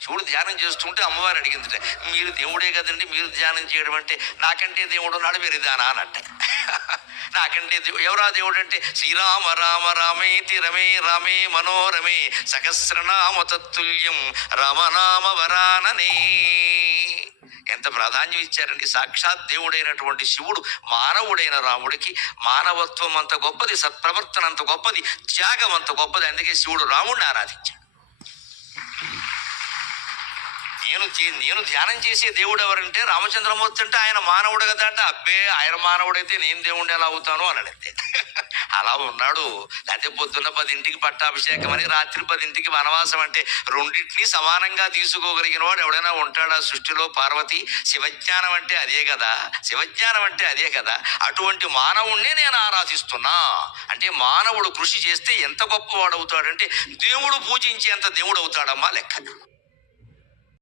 శివుడు ధ్యానం చేస్తుంటే అమ్మవారు అడిగిందిట, మీరు దేవుడే కదండి, మీరు ధ్యానం చేయడం అంటే, నాకంటే దేవుడు ఉన్నాడు వెరిదానా అన్నట్ట. నాకంటే ఎవరా దేవుడు అంటే, శ్రీరామ రామ రామేతి రమే రామే మనోరమే సహస్రనామ తత్తుల్యం రామనామ వరాననే. ఎంత ప్రాధాన్యం ఇచ్చారండి. సాక్షాత్ దేవుడైనటువంటి శివుడు మానవుడైన రాముడికి మానవత్వం అంత గొప్పది, సత్ప్రవర్తన అంత గొప్పది, త్యాగం అంత గొప్పది. అందుకే శివుడు రాముడిని ఆరాధించాడు. నేను ధ్యానం చేసే దేవుడు ఎవరంటే రామచంద్రమూర్తి అంటే ఆయన మానవుడు కదా అంటే, అబ్బే ఆయన మానవుడైతే నేను దేవుడిని ఎలా అవుతాను అన్నాడంతే. అలా ఉన్నాడు. లేకపోతే పొద్దున్న 10ంటికి పట్టాభిషేకం అని రాత్రి 10ంటికి వనవాసం అంటే రెండింటినీ సమానంగా తీసుకోగలిగిన వాడు ఎవడైనా ఉంటాడా సృష్టిలో? పార్వతి, శివజ్ఞానం అంటే అదే కదా, శివజ్ఞానం అంటే అదే కదా. అటువంటి మానవుణ్ణే నేను ఆరాధిస్తున్నా అంటే, మానవుడు కృషి చేస్తే ఎంత గొప్పవాడు అవుతాడంటే దేవుడు పూజించేంత దేవుడు అవుతాడమ్మా లెక్క.